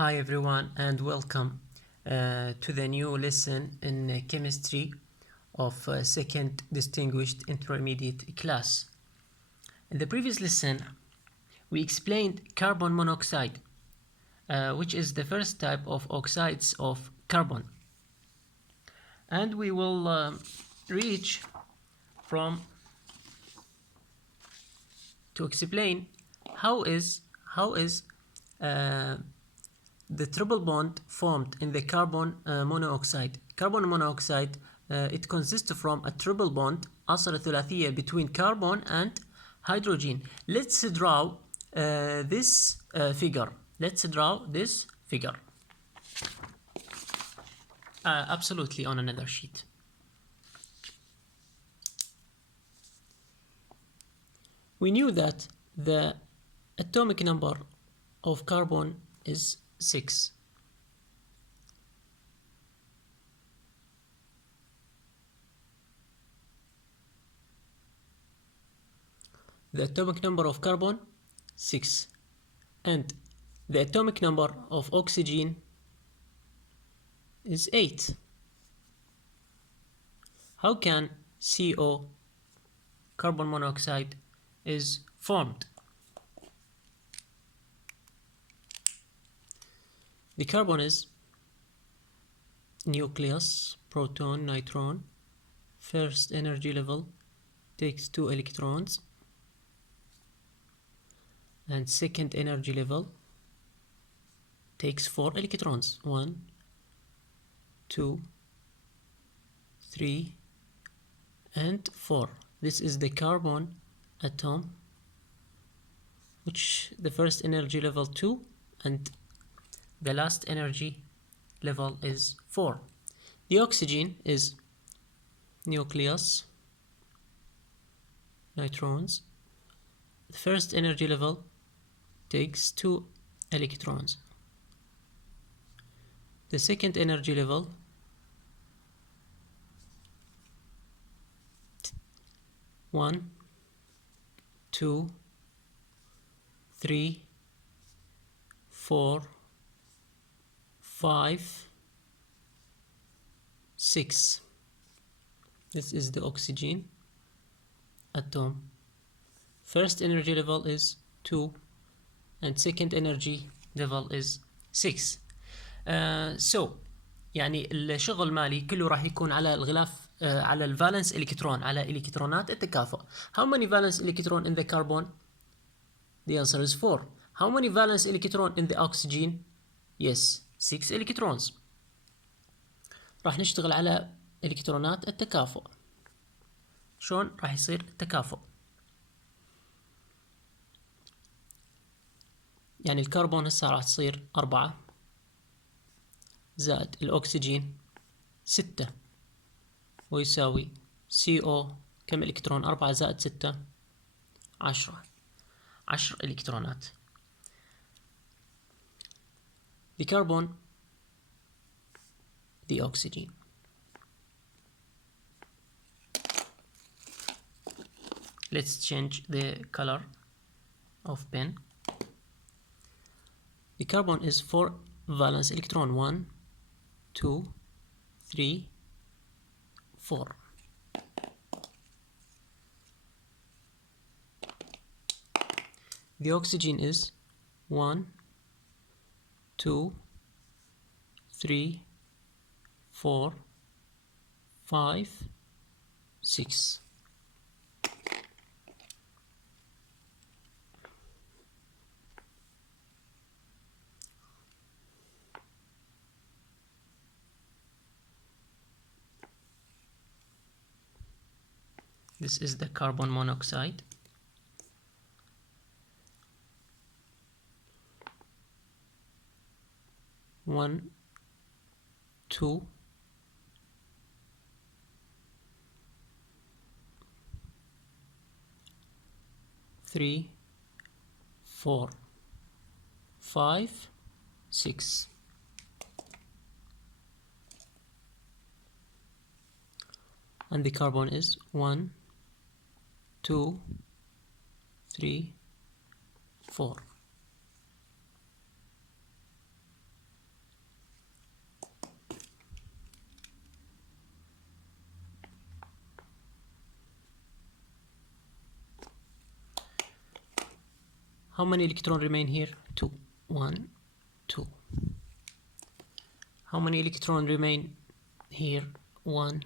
Hi everyone and welcome to the new lesson in chemistry of second distinguished intermediate class. In the previous lesson we explained carbon monoxide, which is the first type of oxides of carbon, and we will reach from to explain how is the triple bond formed in the carbon monoxide. Carbon monoxide it consists from a triple bond أصل ثلاثية between carbon and hydrogen. Let's draw this figure. Let's draw this figure. Absolutely on another sheet. We knew that the atomic number of carbon is 6. The atomic number of carbon 6, and the atomic number of oxygen is 8. How can CO, carbon monoxide, is formed? The carbon is nucleus, proton, neutron. First energy level takes 2 electrons, and second energy level takes 4 electrons. 1, 2, 3, and 4. This is the carbon atom, which the first energy level 2 and the last energy level is 4. The oxygen is nucleus, neutrons. The first energy level takes 2 electrons. The second energy level one, 2, 3, 4, 5, 6. This is the oxygen atom. First energy level is 2 and second energy level is 6. So يعني الشغل مالي كله راح يكون على الغلاف على الفالنس الكترون، على الكترونات التكافؤ. How many valence electron in the carbon? The answer is 4. How many valence electron in the oxygen? Yes, 6 electrons. راح نشتغل على الكترونات التكافؤ. شلون راح يصير التكافؤ؟ يعني الكربون هسه راح تصير 4 زائد الأكسجين 6 ويساوي CO كم إلكترون؟ 4 زائد 6 10 إلكترونات. The carbon, the oxygen. Let's change the color of pen. The carbon is 4 valence electron. 1, 2, 3, 4. The oxygen is 1, 2, 3, 4, 5, 6. This is the carbon monoxide. One, 2, 3, 4, 5, 6. And the carbon is 1, 2, 3, 4. How many electrons remain here? 2. 1, 2. How many electrons remain here? 1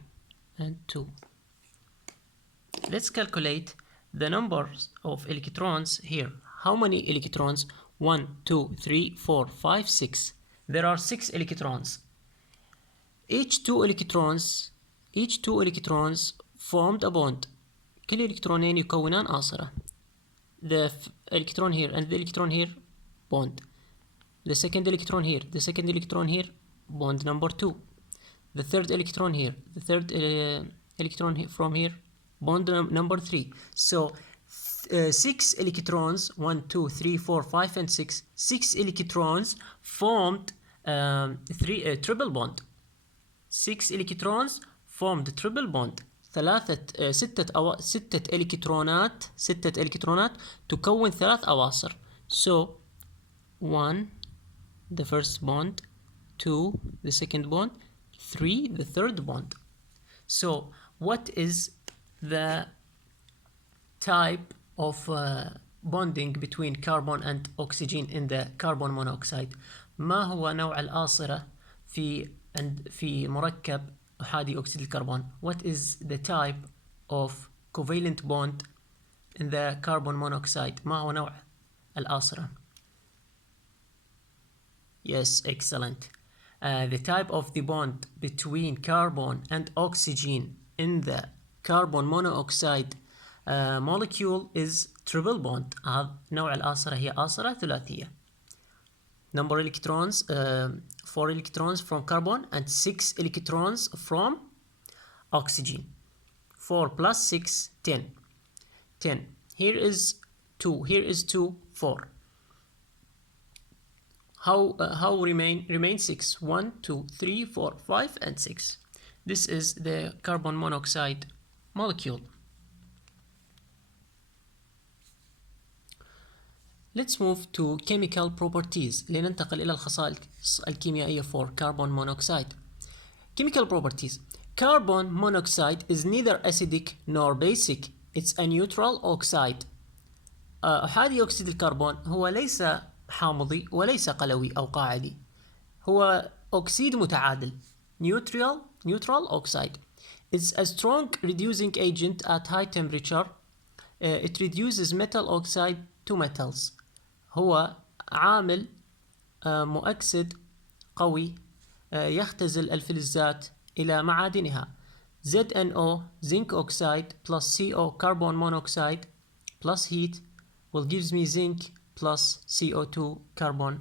and 2. Let's calculate the numbers of electrons here. How many electrons? 1, 2, 3, 4, 5, 6. There are 6 electrons. Each two electrons formed a bond. كل إلكترونين يكونان آصرة. The electron here and the electron here, bond. The second electron here, bond number 2. The third electron here, electron from here, bond number 3. So 6 electrons, 1, 2, 3, 4, 5 and 6. 6 electrons formed triple bond. 6 electrons formed triple bond. ستة إلكترونات تكون 3 أواصر. So 1 the first bond, 2 the second bond, 3 the third bond. So what is the type of bonding between carbon and oxygen in the carbon monoxide? ما هو نوع الآصرة في مركب أحادي أكسيد الكربون? What is the type of covalent bond in the carbon monoxide? ما هو نوع الآصرة? Yes, excellent. The type of the bond between carbon and oxygen in the carbon monoxide molecule is triple bond. نوع الآصرة هي آصرة ثلاثية. Number electrons, 4 electrons from carbon and 6 electrons from oxygen. 4 plus 6, 10. 10. Here is 2. Here is 2, 4. How remain 6? 1, 2, 3, 4, 5 and 6. This is the carbon monoxide molecule. Let's move to chemical properties. لننتقل إلى الخصائص الكيميائية for carbon monoxide. Chemical properties. Carbon monoxide is neither acidic nor basic. It's a neutral oxide. أحادي أكسيد الكربون هو ليس حامضي وليس قلوي أو قاعدي. هو أكسيد متعادل. Neutral oxide. It's a strong reducing agent at high temperature. It reduces metal oxide to metals. هو عامل مؤكسد قوي يختزل الفلزات إلى معادنها. ZNO zinc oxide plus CO carbon monoxide plus heat will gives me zinc plus CO2 carbon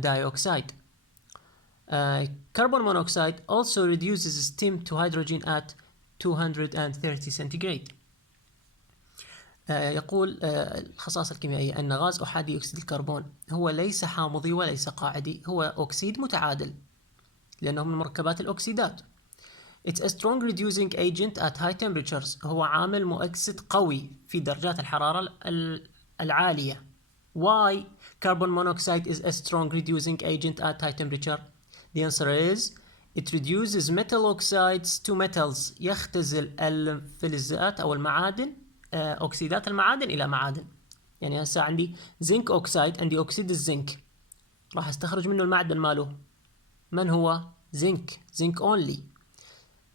dioxide. Carbon monoxide also reduces steam to hydrogen at 230 centigrade. يقول الخصائص الكيميائية أن غاز أحادي أكسيد الكربون هو ليس حامضي وليس قاعدي. هو أكسيد متعادل لأنه من مركبات الأكسيدات. It's a strong reducing agent at high temperatures. هو عامل مؤكسد قوي في درجات الحرارة العالية. Why carbon monoxide is a strong reducing agent at high temperature? The answer is it reduces metal oxides to metals. يختزل الفلزات أو المعادن أكسيدات المعادن إلى معادن. يعني هسه عندي زنك أكسيد، عندي أكسيد الزنك، راح استخرج منه المعدن ماله. من هو؟ زنك only.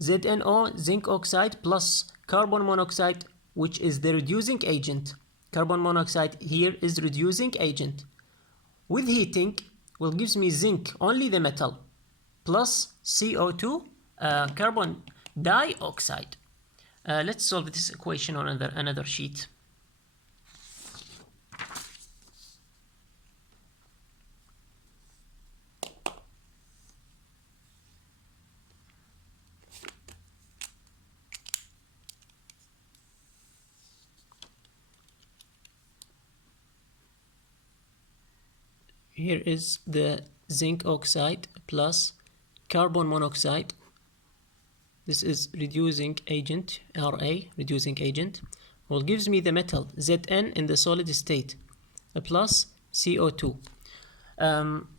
ZNO zinc oxide plus carbon monoxide which is the reducing agent. Carbon monoxide here is reducing agent. With heating will gives me zinc only the metal plus CO2 carbon dioxide. Let's solve this equation on another sheet. Here is the zinc oxide plus carbon monoxide. This is reducing agent, Ra, reducing agent. Well, gives me the metal, Zn in the solid state, plus CO2.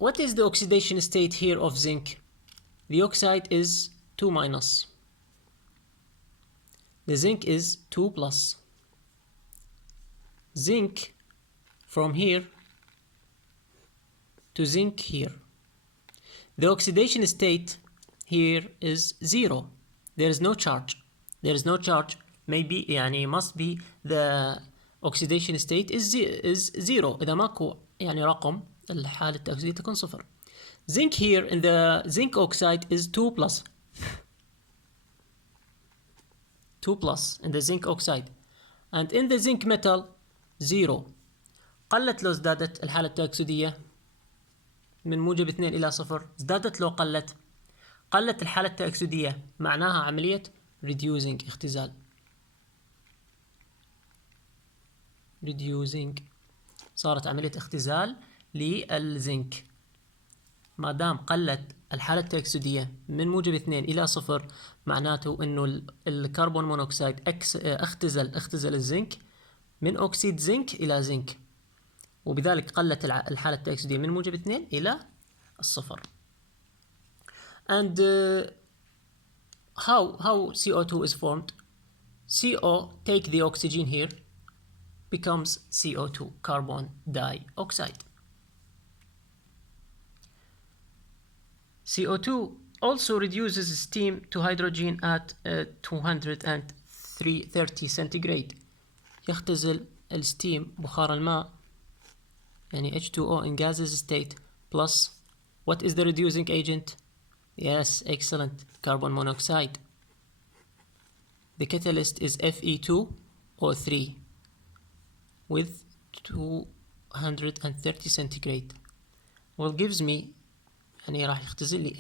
What is the oxidation state here of zinc? The oxide is 2 minus. The zinc is 2 plus. Zinc from here to zinc here. The oxidation state here is 0. There is no charge. There is no charge. Maybe يعني must be the oxidation state is 0. إذا ماكو يعني رقم الحالة التأكسدية تكون 0. Zinc here in the zinc oxide is 2 plus. 2 plus in the zinc oxide. And in the zinc metal 0. قلت لو ازدادت الحالة التأكسدية من موجب 2 إلى 0. ازدادت لو قلت. قلت الحالة التأكسدية معناها عملية reducing اختزال. reducing صارت عملية اختزال للزنك. ما دام قلت الحالة التأكسدية من موجب 2 إلى 0 معناته إنه الكربون مونوكسيد اختزل الزنك من أكسيد زنك إلى زنك، وبذلك قلت الحالة التأكسدية من موجب 2 إلى 0. And how CO2 is formed? CO take the oxygen here becomes CO2, carbon dioxide. CO2 also reduces steam to hydrogen at 230 centigrade. يختزل الستيم بخار الماء يعني H2O in gaseous state plus what is the reducing agent? Yes, excellent, carbon monoxide. The catalyst is Fe2O3 with 230 centigrade. Well, gives me يعني راح يختزل لي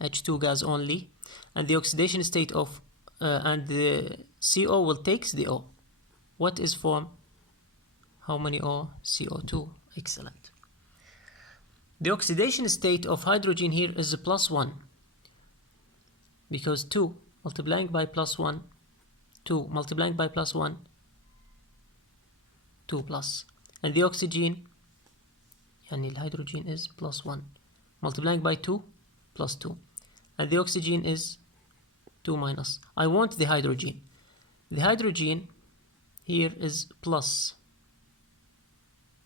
H2 gas only, and the oxidation state of and the CO will takes the O. What is formed? How many O? CO2. Excellent. The oxidation state of hydrogen here is +1 because 2 multiplying by +1, 2 multiplying by +1, 2 plus, and the oxygen يعني الهيدروجين is +1 multiplying by 2 +2, and the oxygen is 2 minus. I want the hydrogen. The hydrogen here is plus,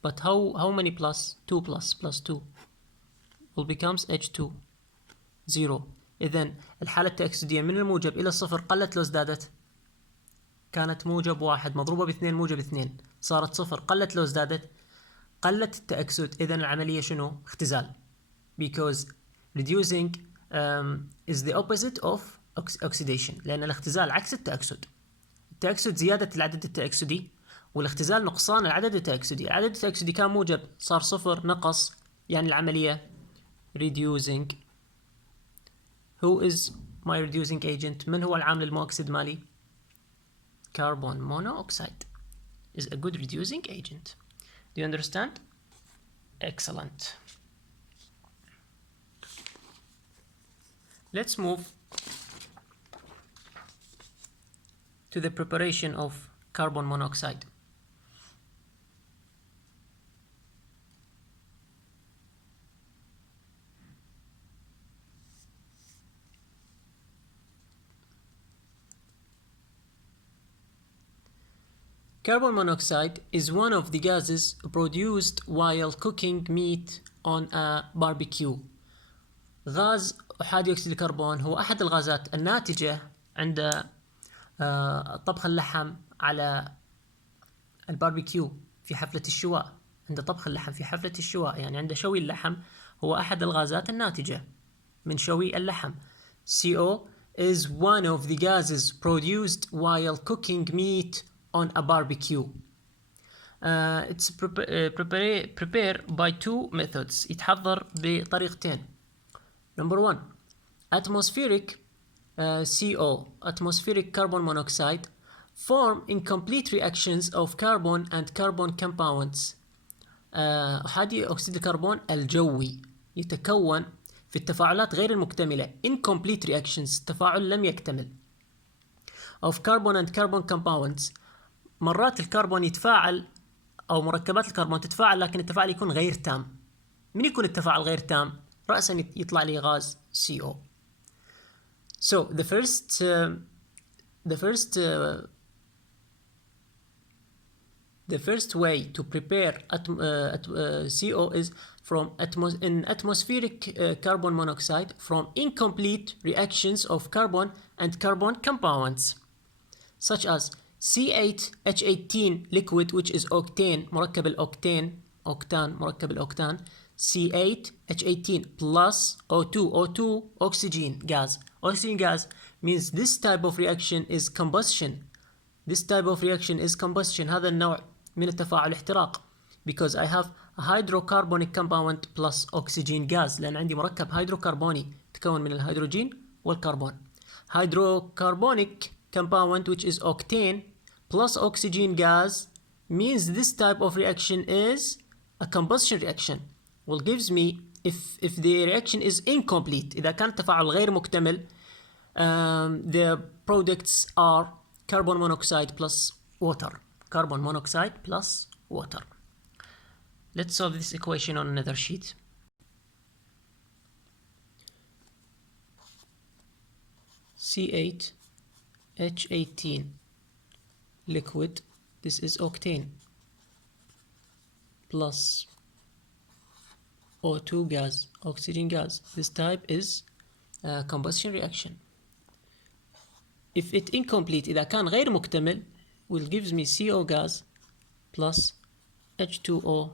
but how many plus? 2 plus 2 will becomes H2 0. إذن الحالة التأكسدية من الموجب إلى 0 قلت لو ازدادت. كانت موجب 1 مضروبة ب2 موجب 2 صارت 0. قلت لو ازدادت. قلت التأكسد. إذن العملية شنو؟ اختزال. Because reducing is the opposite of oxidation. لأن الاختزال عكس التأكسد. التأكسد زيادة العدد التأكسدي، والاختزال نقصان العدد التأكسدي. العدد التأكسدي كان موجب صار 0 نقص، يعني العملية reducing. Who is my reducing agent? من هو العامل المؤكسد مالي؟ Carbon monoxide is a good reducing agent. Do you understand? Excellent. Let's move to the preparation of carbon monoxide. Carbon monoxide is one of the gases produced while cooking meat on a barbecue. غاز أحادي أكسيد الكربون هو أحد الغازات الناتجة عند طبخ اللحم على الباربيكيو في حفلة الشواء. عند طبخ اللحم في حفلة الشواء يعني عند شوي اللحم هو أحد الغازات الناتجة من شوي اللحم. CO is one of the gases produced while cooking meat on a barbecue. It's prepared by two methods. يتحضر بطريقتين. Number 1, atmospheric CO, atmospheric carbon monoxide, form incomplete reactions of carbon and carbon compounds. أحادي أكسيد الكربون الجوي يتكون في التفاعلات غير المكتملة. incomplete reactions تفاعل لم يكتمل. of carbon and carbon compounds. مرات الكربون يتفاعل أو مركبات الكربون تتفاعل لكن التفاعل يكون غير تام. من يكون التفاعل غير تام؟ رأسا يطلع لي غاز CO. So the first The first way to prepare CO is from atmospheric carbon monoxide from incomplete reactions of carbon and carbon compounds such as C8H18 liquid, which is octane مركب الأوكتان مركب الأوكتان, C8H18 plus O2 oxygen gas. Oxygen gas means this type of reaction is combustion. This type of reaction is combustion. هذا النوع من التفاعل احتراق. Because I have a hydrocarbonic compound plus oxygen gas. لأن عندي مركب هيدروكربوني تكون من الهيدروجين والكربون. Hydrocarbonic compound, which is octane plus oxygen gas, means this type of reaction is a combustion reaction. Well, gives me if the reaction is incomplete, إذا كان التفاعل غير مكتمل, the products are carbon monoxide plus water. Carbon monoxide plus water. Let's solve this equation on another sheet. C8H18 liquid, this is octane, plus O2 gas, oxygen gas. This type is a combustion reaction. If it incomplete, إذا كان غير مكتمل, will gives me CO gas plus H2O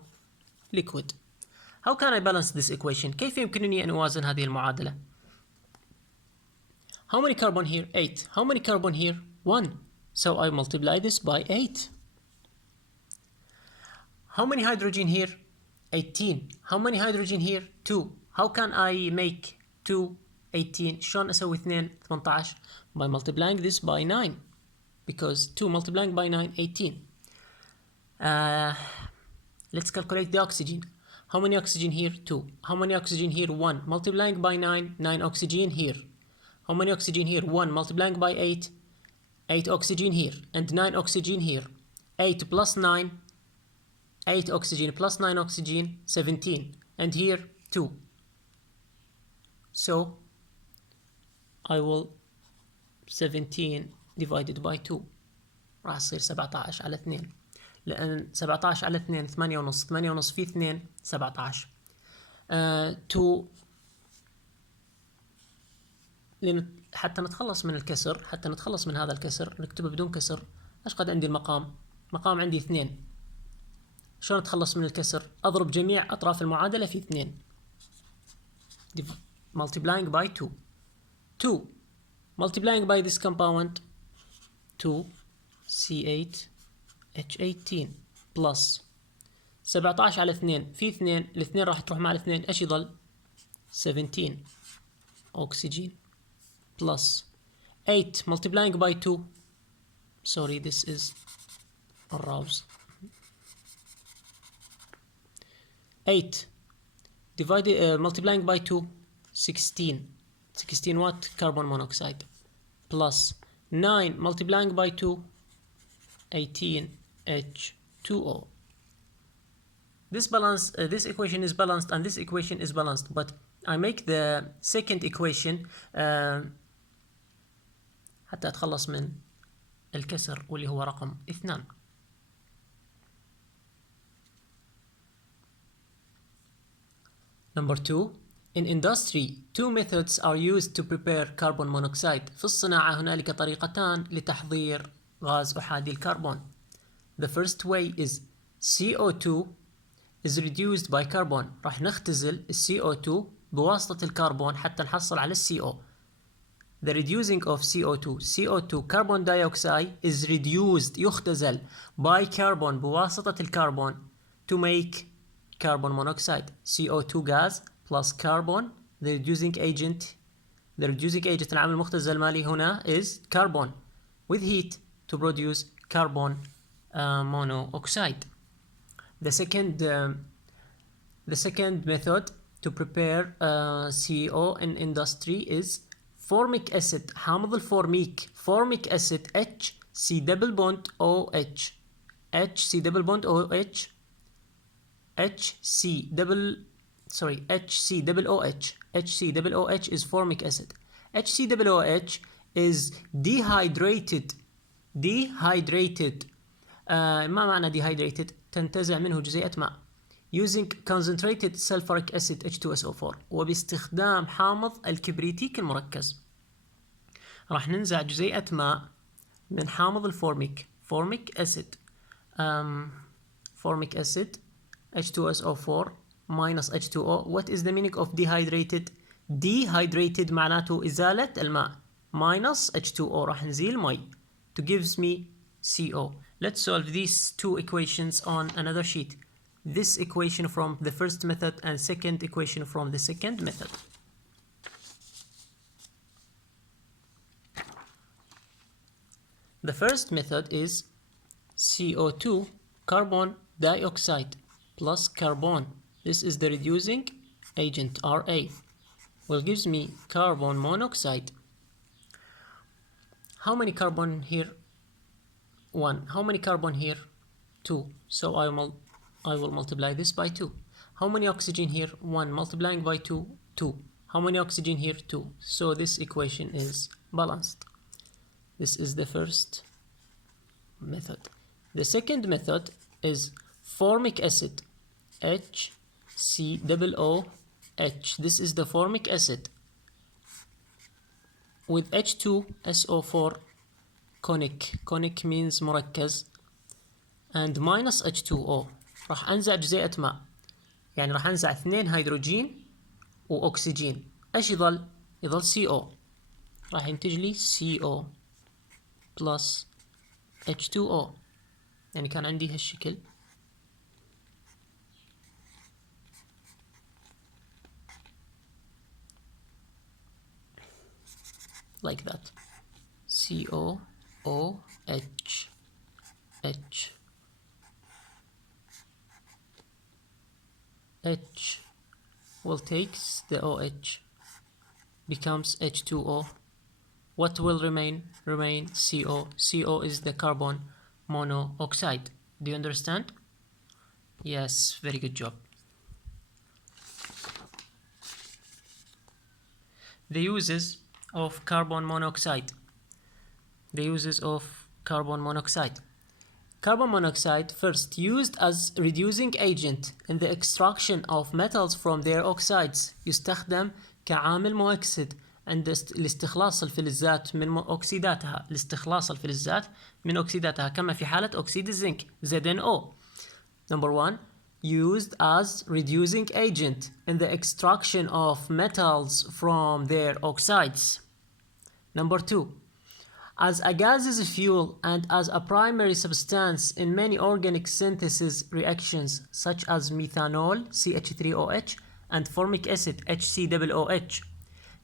liquid. How can I balance this equation? كيف يمكنني أن أوازن هذه المعادلة? How many carbon here? 8. How many carbon here? 1. So I multiply this by 8. How many hydrogen here? 18. How many hydrogen here? 2. How can I make 2 18? شلون أسوي 2 18? By multiplying this by 9. Because 2 multiplying by 9, 18. Let's calculate the oxygen. How many oxygen here? 2. How many oxygen here? 1. Multiplying by 9, 9 oxygen here. How many oxygen here? 1. Multiplying by 8, 8 oxygen here. And 9 oxygen here. 8 plus 9, 8 oxygen plus 9 oxygen, 17. And here, 2. So, I will 17 divided by 2. راح يصير 17 على 2. لأن 17 على 2 8 ونص. 8 ونص في 2 17. 2 حتى نتخلص من الكسر، حتى نتخلص من هذا الكسر نكتبه بدون كسر. ايش قد عندي المقام؟ مقام عندي 2. شلون اتخلص من الكسر؟ اضرب جميع اطراف المعادلة في 2. multiplying by 2. 2 multiplying by this compound 2 C8H18 plus 17 على 2 في 2. الاثنين راح تروح مع الاثنين. ايش يضل؟ 17 oxygen plus 8 multiplying by 2. Sorry, this is aroused. 8 divided multiplying by 2, 16. 16 what? Carbon monoxide. Plus 9 multiplying by 2, 18 H2O. This equation is balanced and this equation is balanced, but I make the second equation حتى أتخلص من الكسر واللي هو رقم 2. Number 2. In industry, 2 methods are used to prepare carbon monoxide. في الصناعة هنالك طريقتان لتحضير غاز أحادي الكربون. The first way is CO2 is reduced by carbon. راح نختزل CO2 بواسطة الكربون حتى نحصل على CO. The reducing of CO2 carbon dioxide is reduced يختزل by carbon بواسطة الكربون to make carbon monoxide. CO2 gas plus carbon. The reducing agent العامل المختزل مالي هنا is carbon with heat to produce carbon monoxide. The second method to prepare CO in industry is formic acid. حامض الفورميك. formic acid HC double bond OH. HC double bond OH. HC double OH. HC double OH is formic acid. HC double OH is dehydrated ما معنى dehydrated؟ تنتزع منه جزيئة ماء using concentrated sulfuric acid H2SO4 وباستخدام حامض الكبريتيك المركز. راح ننزع جزيئة ماء من حامض الفورميك formic acid H2SO4 minus H2O. What is the meaning of dehydrated؟ dehydrated معناته إزالة الماء minus H2O راح نزيل مي to gives me CO. Let's solve these two equations on another sheet. This equation from the first method and second equation from the second method. The first method is CO2 carbon dioxide plus carbon. This is the reducing agent Ra. Will gives me carbon monoxide. How many carbon here? 1. How many carbon here? 2. So I will multiply this by 2. How many oxygen here? 1. Multiplying by 2, 2. How many oxygen here? 2. So this equation is balanced. This is the first method. The second method is formic acid HCOOH. This is the formic acid with H2SO4 conic means مركز and minus H2O. راح أنزع جزيئة ماء يعني راح أنزع 2 هيدروجين وأكسجين. إيش يظل؟ يظل CO. راح ينتج لي CO plus H2O. يعني كان عندي هالشكل like that. COOH H will take the OH becomes H2O. What will remain? Remain CO. CO is the carbon monoxide. Do you understand? Yes, very good job. The uses of carbon monoxide. The uses of carbon monoxide. Carbon monoxide, first, used as reducing agent in the extraction of metals from their oxides. يستخدم كعامل مؤكسد عند الاستخلاص الفلزات من أكسيداتها. الاستخلاص الفلزات من أكسيداتها كما في حالة أكسيد الزنك ZNO. Number 1. Used as reducing agent in the extraction of metals from their oxides. Number 2. As a gaseous fuel and as a primary substance in many organic synthesis reactions such as methanol CH3OH and formic acid HCOOH.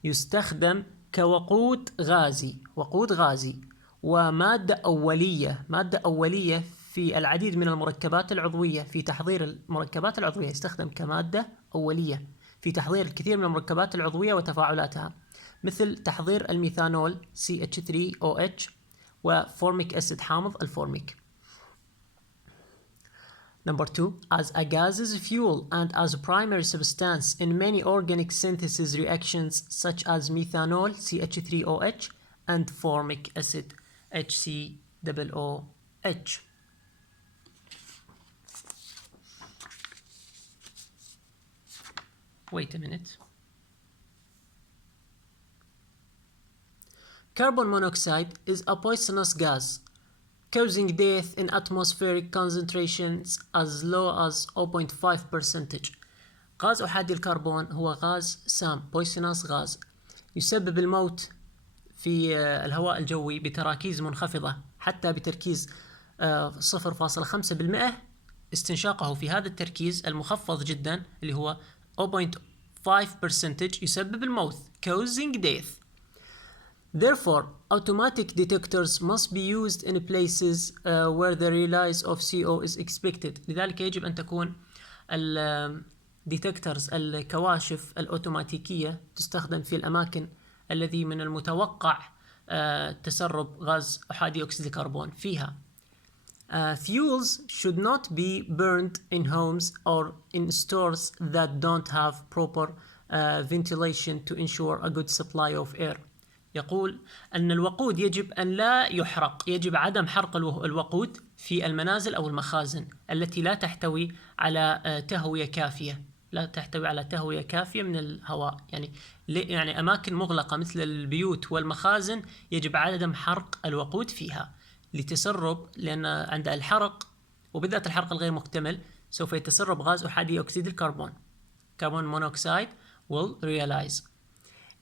يستخدم كوقود غازي ومادة أولية في العديد من المركبات العضوية. في تحضير المركبات العضوية يستخدم كمادة أولية في تحضير الكثير من المركبات العضوية وتفاعلاتها مثل تحضير الميثانول CH3OH وفورميك أسيد حامض الفورميك. Number 2. As a gaseous fuel and as a primary substance in many organic synthesis reactions such as methanol CH3OH and formic acid HCOOH. Wait a minute. Carbon monoxide is a poisonous gas, causing death in atmospheric concentrations as low as 0.5%. غاز أحادي الكربون هو غاز سام poisonous غاز يسبب الموت في الهواء الجوي بتراكيز منخفضة حتى بتركيز 0.5%. استنشاقه في هذا التركيز المخفض جدا اللي هو 0.5% يسبب الموت causing death. Therefore, automatic detectors must be used in places where the release of CO is expected. لذلك يجب أن تكون detectors الكواشف الأوتوماتيكية تستخدم في الأماكن الذي من المتوقع تسرب غاز أحادي أكسيد الكربون فيها. Fuels should not be burned in homes or in stores that don't have proper ventilation to ensure a good supply of air. يقول أن الوقود يجب أن لا يحرق. يجب عدم حرق الوقود في المنازل أو المخازن التي لا تحتوي على تهوية كافية، لا تحتوي على تهوية كافية من الهواء. يعني أماكن مغلقة مثل البيوت والمخازن يجب عدم حرق الوقود فيها لتسرب، لأن عند الحرق وبالذات الحرق الغير مكتمل سوف يتسرب غاز أحادي أكسيد الكربون. Carbon monoxide will realize.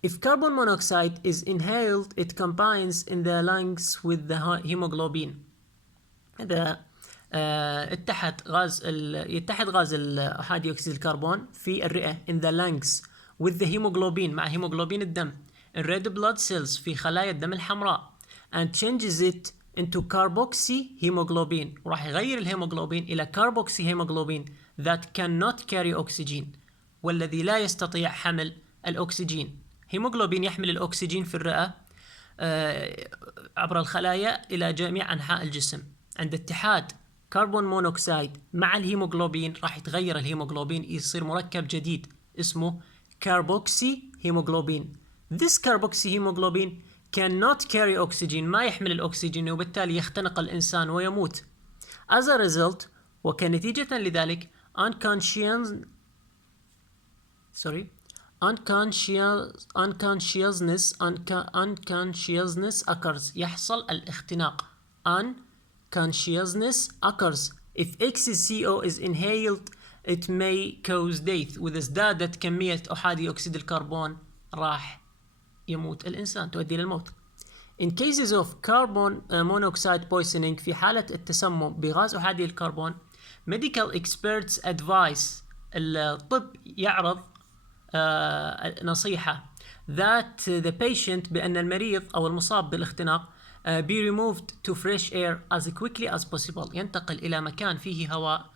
If carbon monoxide is inhaled, it combines in the lungs with the hemoglobin. إذا يتحد غاز أحادي أكسيد الكربون في الرئة in the lungs with the hemoglobin مع هيموغلوبين الدم in red blood cells في خلايا الدم الحمراء and changes it into carboxy hemoglobin، وراح يغير الهيموغلوبين إلى carboxy hemoglobin that cannot carry oxygen، والذي لا يستطيع حمل الأكسجين. هيموغلوبين يحمل الأكسجين في الرئة عبر الخلايا إلى جميع أنحاء الجسم. عند اتحاد كربون مونوكسيد مع الهيموغلوبين راح يتغير الهيموغلوبين يصير مركب جديد اسمه كاربوكسي هيموغلوبين. This carboxy hemoglobin cannot carry oxygen، ما يحمل الأكسجين، وبالتالي يختنق الإنسان ويموت. As a result، وكنتيجة لذلك unconsciousness occurs، يحصل الاختناق. Unconsciousness occurs. If excess CO is inhaled it may cause death، وإذا ازدادت كمية أحادي أكسيد الكربون راح يموت الإنسان، تؤدي للموت. In cases of carbon monoxide poisoning، في حالة التسمم بغاز أحادي الكربون، medical experts advise، الطب يعرض نصيحة that the patient، بأن المريض أو المصاب بالاختناق be removed to fresh air as quickly as possible، ينتقل إلى مكان فيه هواء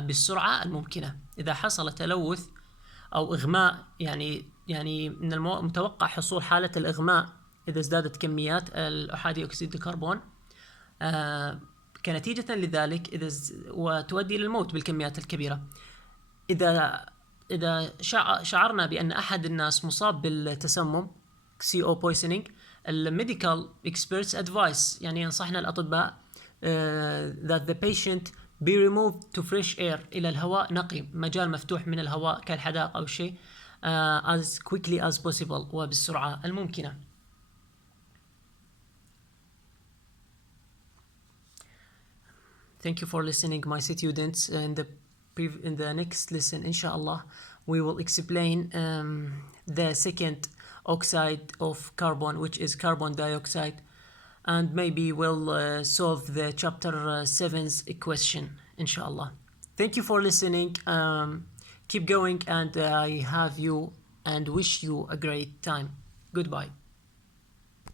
بالسرعة الممكنة. إذا حصل تلوث أو إغماء، يعني من المتوقع حصول حالة الإغماء إذا ازدادت كميات الأحادي أكسيد الكربون كنتيجة لذلك، وتؤدي للموت بالكميات الكبيرة. إذا شعرنا بأن أحد الناس مصاب بالتسمم CO poisoning، الميديكال experts advice، يعني ينصحنا الأطباء that the patient be removed to fresh air، إلى الهواء نقي، مجال مفتوح من الهواء كالحدائق أو شيء as quickly as possible، وبالسرعة الممكنة. Thank you for listening my students. In the next lesson inshallah we will explain the second oxide of carbon, which is carbon dioxide, and maybe we'll solve the chapter 7's question inshallah. Thank you for listening. Keep going, and I have you and wish you a great time. Goodbye.